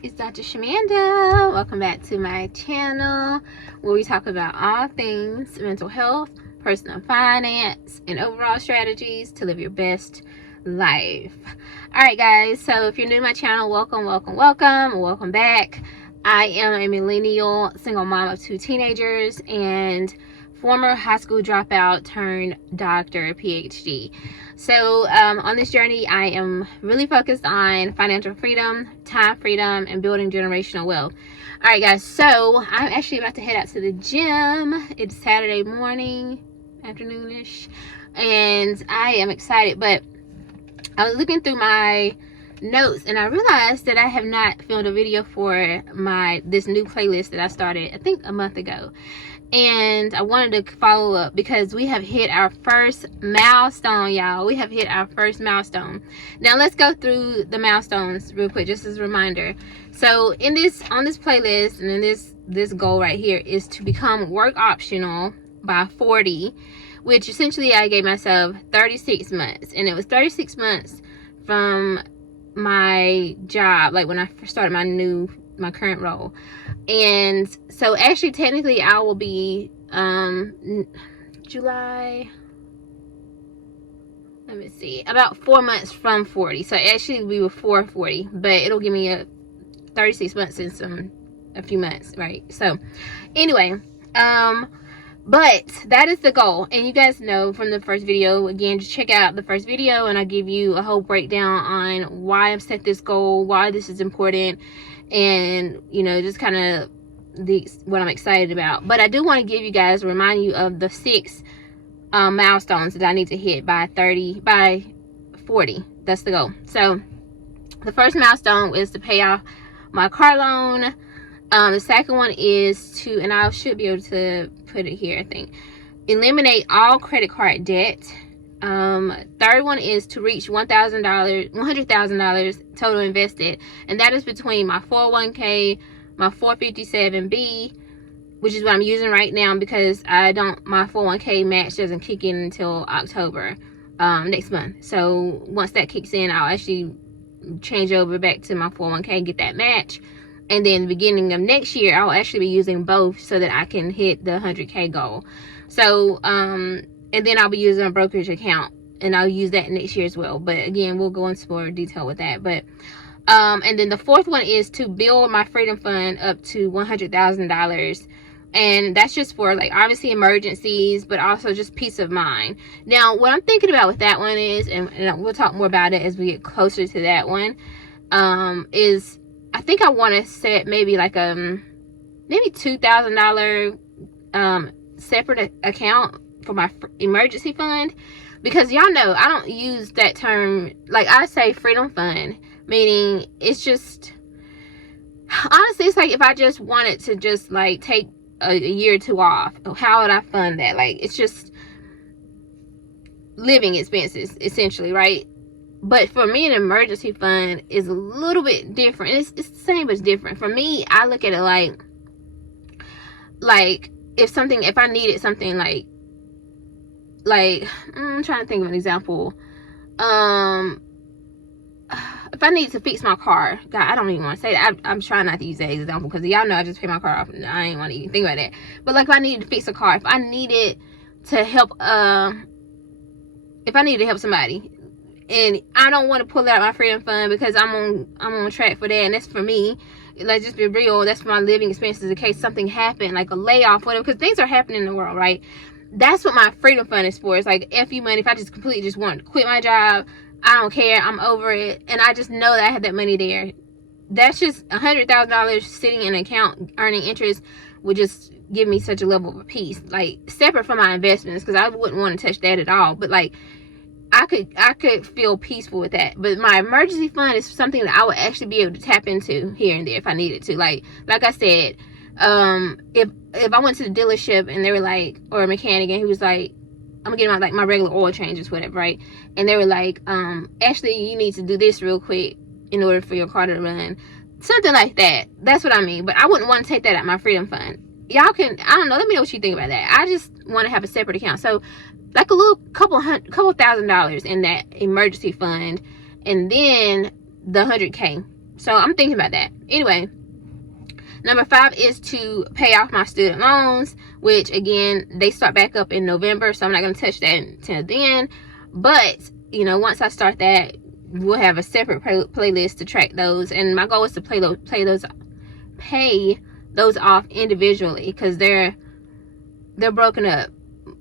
It's Dr. Shamanda. Welcome back to my channel where we talk about all things mental health, personal finance, and overall strategies to live your best life. Alright guys, so if you're new to my channel, welcome back. I am a millennial single mom of 2 teenagers and former high school dropout turned doctor, PhD. So on this journey, I am really focused on financial freedom, time freedom, and building generational wealth. All right, guys, so I'm actually about to head out to the gym. It's Saturday morning, afternoonish, and I am excited. But I was looking through my notes and I realized that I have not filmed a video for this new playlist that I started, I think, a month ago. And I wanted to follow up because we have hit our first milestone, y'all. We have hit our first milestone. Now let's go through the milestones real quick, just as a reminder. So on this playlist, and in this goal right here is to become work optional by 40, which essentially I gave myself 36 months. And it was 36 months from my job, like when I first started my current role. And so actually technically I will be July, let me see, about 4 months from 40. So actually we were 440, but it'll give me a 36 months and a few months, right? So anyway, but that is the goal. And you guys know from the first video, again, just check out the first video and I'll give you a whole breakdown on why I've set this goal, why this is important, and just kind of what I'm excited about. But I do want to remind you of the 6 milestones that I need to hit by 40. That's the goal. So the first milestone is to pay off my car loan. The second one is to, and I should be able to put it here, I think, eliminate all credit card debt. Third one is to reach $100,000 total invested, and that is between my 401k, my 457b, which is what I'm using right now because my 401k match doesn't kick in until October next month. So once that kicks in, I'll actually change over back to my 401k and get that match. And then the beginning of next year, I'll actually be using both so that I can hit the 100k goal. So and then I'll be using a brokerage account, and I'll use that next year as well. But again, we'll go into more detail with that. But and then the fourth one is to build my freedom fund up to $100,000, and that's just for, like, obviously emergencies, but also just peace of mind. Now what I'm thinking about with that one is, and we'll talk more about it as we get closer to that one, is I think I want to set maybe like maybe $2,000 separate account for my emergency fund, because y'all know I don't use that term. Like, I say freedom fund, meaning it's just, honestly, it's like if I just wanted to just like take a year or 2 off, how would I fund that? Like, it's just living expenses essentially, right? But for me, an emergency fund is a little bit different. It's the same, but it's different. For me, I look at it like if I needed something like I'm trying to think of an example. If I need to fix my car, God, I don't even want to say that. I'm trying not to use that example because y'all know I just pay my car off and I ain't want to even think about that. But like, if I needed to fix a car, if I needed to help somebody, and I don't want to pull out my freedom fund because I'm on track for that, and that's for me. Let's just be real, that's for my living expenses in case something happened, like a layoff, whatever, because things are happening in the world, right? That's what my freedom fund is for. It's like F you money. If I just completely just want to quit my job, I don't care, I'm over it, and I just know that I have that money there. That's just $100,000 sitting in an account earning interest would just give me such a level of peace, like separate from my investments, because I wouldn't want to touch that at all. But like, I could feel peaceful with that. But my emergency fund is something that I would actually be able to tap into here and there if I needed to. Like I said, if I went to the dealership and they were like, or a mechanic, and he was like, I'm gonna get my regular oil changes, whatever, right? And they were like, actually, you need to do this real quick in order for your car to run. Something like that. That's what I mean. But I wouldn't want to take that out of my freedom fund. Y'all can, I don't know, let me know what you think about that. I just want to have a separate account. So like a little couple $1,000 in that emergency fund, and then the 100K So I'm thinking about that. Anyway, number 5 is to pay off my student loans, which again, they start back up in November, so I'm not going to touch that until then. But, you know, once I start that, we'll have a separate playlist to track those. And my goal is to pay those off individually, because they're broken up,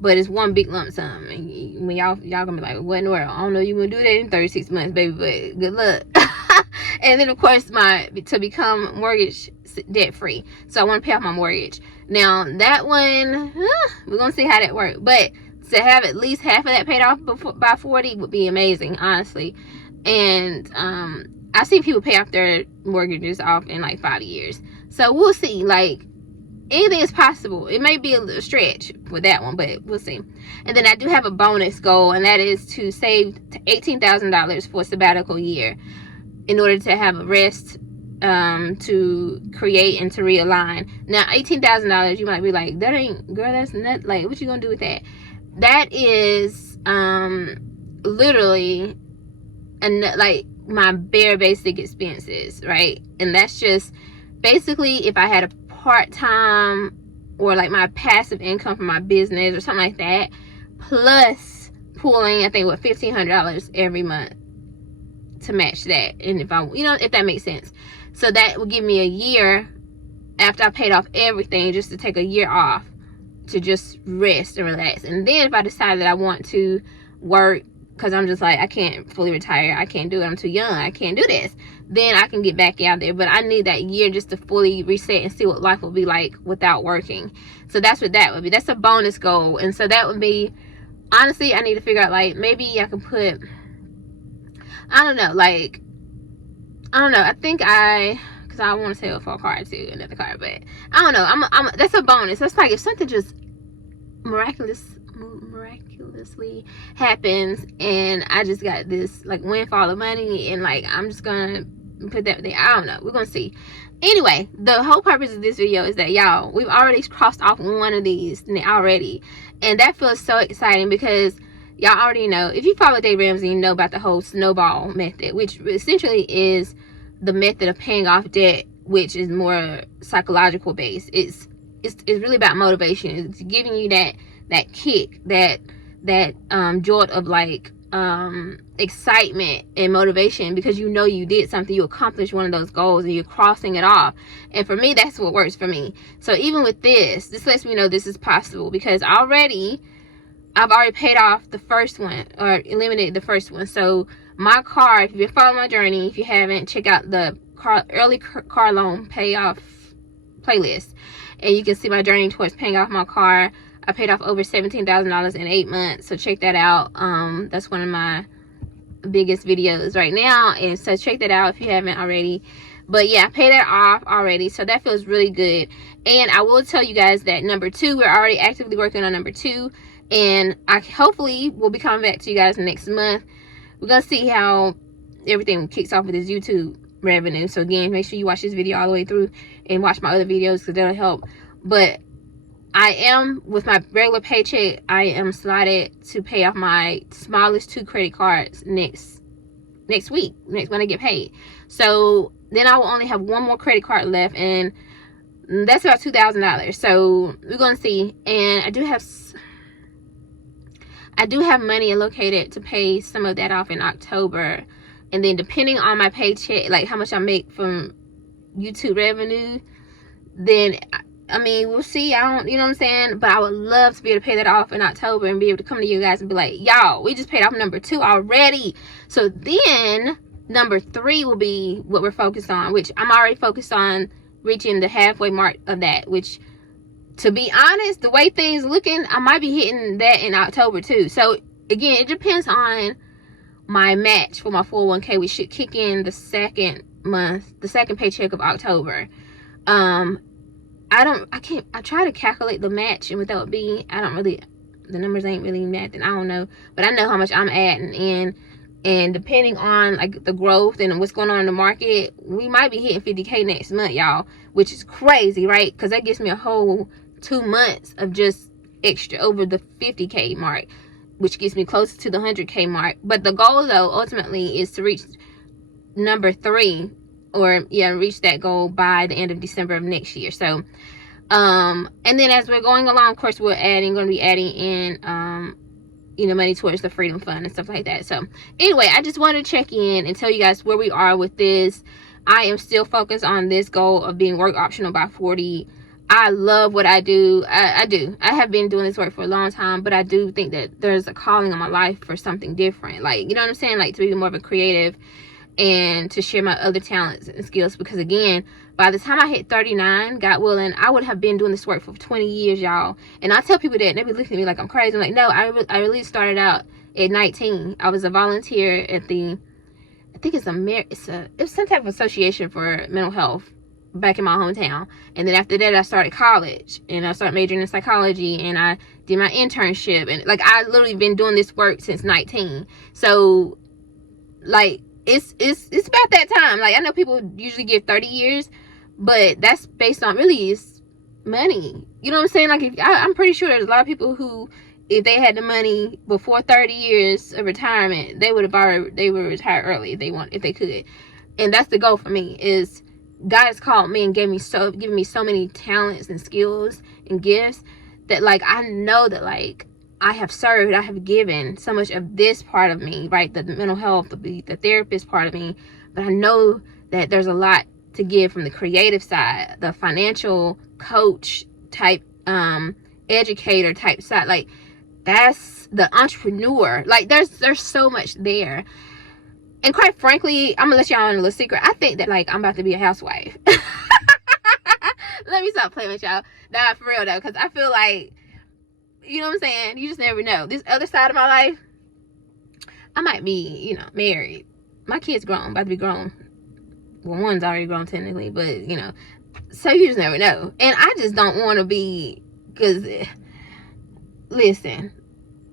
but it's one big lump sum. And when y'all gonna be like, what in the world? I don't know you gonna do that in 36 months, baby, but good luck. And then of course to become mortgage debt free, so I want to pay off my mortgage. Now that one, we're gonna see how that works, but to have at least half of that paid off by 40 would be amazing, honestly. And I see people pay off their mortgages off in like 5 years, so we'll see. Like, anything is possible. It may be a little stretch with that one, but we'll see. And then I do have a bonus goal, and that is to save $18,000 for Sabbatical Year, in order to have a rest, to create and to realign. Now, $18,000, you might be like, that ain't, girl, that's not, like, what you gonna do with that? That is literally like my bare basic expenses, right? And that's just basically if I had a part-time or like my passive income from my business or something like that, plus pulling, I think, what, $1,500 every month to match that. And if I, you know, if that makes sense. So that will give me a year after I paid off everything, just to take a year off to just rest and relax. And then if I decide that I want to work, because I'm just like, I can't fully retire, I can't do it, I'm too young, I can't do this, then I can get back out there. But I need that year just to fully reset and see what life will be like without working. So that's what that would be. That's a bonus goal. And so that would be, honestly, I need to figure out, like, maybe I can put, I don't know, like, I don't know, I think because I want to sell for a car too, another car, but I don't know, that's a bonus. That's like if something just miraculously happens and I just got this like windfall of money, and like I'm just gonna put that there. I don't know, we're gonna see. Anyway, the whole purpose of this video is that, y'all, we've already crossed off one of these already, and that feels so exciting because y'all already know, if you follow Dave Ramsey, you know about the whole snowball method, which essentially is the method of paying off debt, which is more psychological based. It's really about motivation. It's giving you that kick, that jolt of like excitement and motivation, because you know you did something, you accomplished one of those goals and you're crossing it off. And for me, that's what works for me. So even with this lets me know this is possible, because I've already paid off the first one, or eliminated the first one. So my car, if you've been following my journey, if you haven't, check out the early car loan payoff playlist, and you can see my journey towards paying off my car. I paid off over $17,000 in 8 months, so check that out. That's one of my biggest videos right now, and so check that out if you haven't already. But yeah, I paid that off already, so that feels really good. And I will tell you guys that number 2, we're already actively working on number 2, and I hopefully will be coming back to you guys next month. We're gonna see how everything kicks off with this YouTube revenue. So again, make sure you watch this video all the way through and watch my other videos, because that'll help. But I am, with my regular paycheck, I am slotted to pay off my smallest 2 credit cards next week, when I get paid. So then I will only have 1 more credit card left, and that's about $2,000. So we're gonna see. And I do have money allocated to pay some of that off in October. And then depending on my paycheck, like how much I make from YouTube revenue, then I mean, we'll see. You know what I'm saying? But I would love to be able to pay that off in October and be able to come to you guys and be like, y'all, we just paid off number 2 already. So then number 3 will be what we're focused on, which I'm already focused on reaching the halfway mark of that, which, to be honest, the way things looking, I might be hitting that in October too. So again, it depends on my match for my 401k, which should kick in the second paycheck of October. I try to calculate the match, and without being, the numbers ain't really mathing, I don't know, but I know how much I'm adding in, and depending on like the growth and what's going on in the market, we might be hitting 50K next month, y'all, which is crazy, right? Because that gives me a whole 2 months of just extra over the 50K mark, which gets me closer to the 100K mark. But the goal, though, ultimately is to reach number 3 reach that goal by the end of December of next year. So and then as we're going along, of course, we're going to be adding in money towards the freedom fund and stuff like that. So anyway, I just wanted to check in and tell you guys where we are with this. I am still focused on this goal of being work optional by 40. I love what I do. I do. I have been doing this work for a long time, but I do think that there's a calling on my life for something different. Like, you know what I'm saying? Like, to be more of a creative and to share my other talents and skills. Because again, by the time I hit 39, God willing, I would have been doing this work for 20 years, y'all. And I tell people that, and they be looking at me like I'm crazy. I'm like, no, I really started out at 19. I was a volunteer at the, I think it's some type of association for mental health back in my hometown. And then after that, I started college, and I started majoring in psychology, and I did my internship, and like I literally been doing this work since 19. So like it's about that time. Like, I know people usually give 30 years, but that's based on really is money. You know what I'm saying? Like, I'm pretty sure there's a lot of people who, if they had the money before 30 years of retirement, they would retire early if they could. And that's the goal for me. Is God has called me and given me so many talents and skills and gifts that, like, I know that, like, I have served, I have given so much of this part of me, right? The mental health, the therapist part of me. But I know that there's a lot to give from the creative side, the financial coach type, educator type side. Like, that's the entrepreneur. Like, there's so much there. And quite frankly, I'm gonna let y'all in a little secret. I think that, like, I'm about to be a housewife. Let me stop playing with y'all. Nah, for real though, because I feel like, you know what I'm saying? You just never know. This other side of my life, I might be, married. My kid's grown, about to be grown. Well, one's already grown technically, but, so you just never know. And I just don't want to be, because, listen,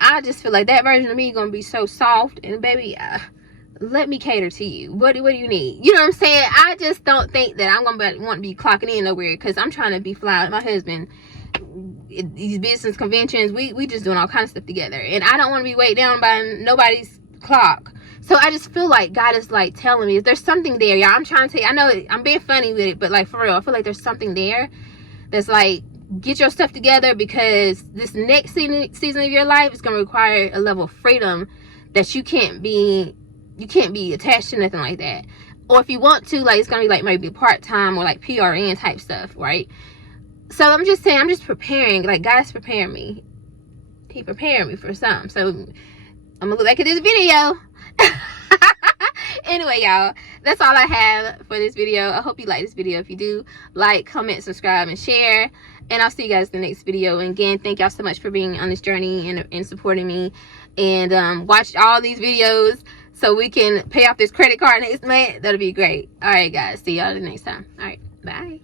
I just feel like that version of me is going to be so soft, and baby, let me cater to you. What do you need? You know what I'm saying? I just don't think that I'm going to want to be clocking in nowhere, because I'm trying to be fly with my husband. These business conventions, we just doing all kinds of stuff together, and I don't want to be weighed down by nobody's clock. So I just feel like God is, like, telling me, there's something there, y'all. I'm trying to tell you, I know I'm being funny with it, but, like, for real, I feel like there's something there that's like, get your stuff together, because this next season of your life is going to require a level of freedom that you can't be attached to nothing like that. Or if you want to, like, it's going to be like maybe part-time or like PRN type stuff, right? So I'm just saying, I'm just preparing. Like, God's preparing me. He prepared me for something. So I'm gonna look back at this video. Anyway, y'all, that's all I have for this video. I hope you like this video. If you do, like, comment, subscribe, and share. And I'll see you guys in the next video. And again, thank y'all so much for being on this journey and supporting me. And watch all these videos so we can pay off this credit card next month. That'll be great. All right, guys. See y'all the next time. All right. Bye.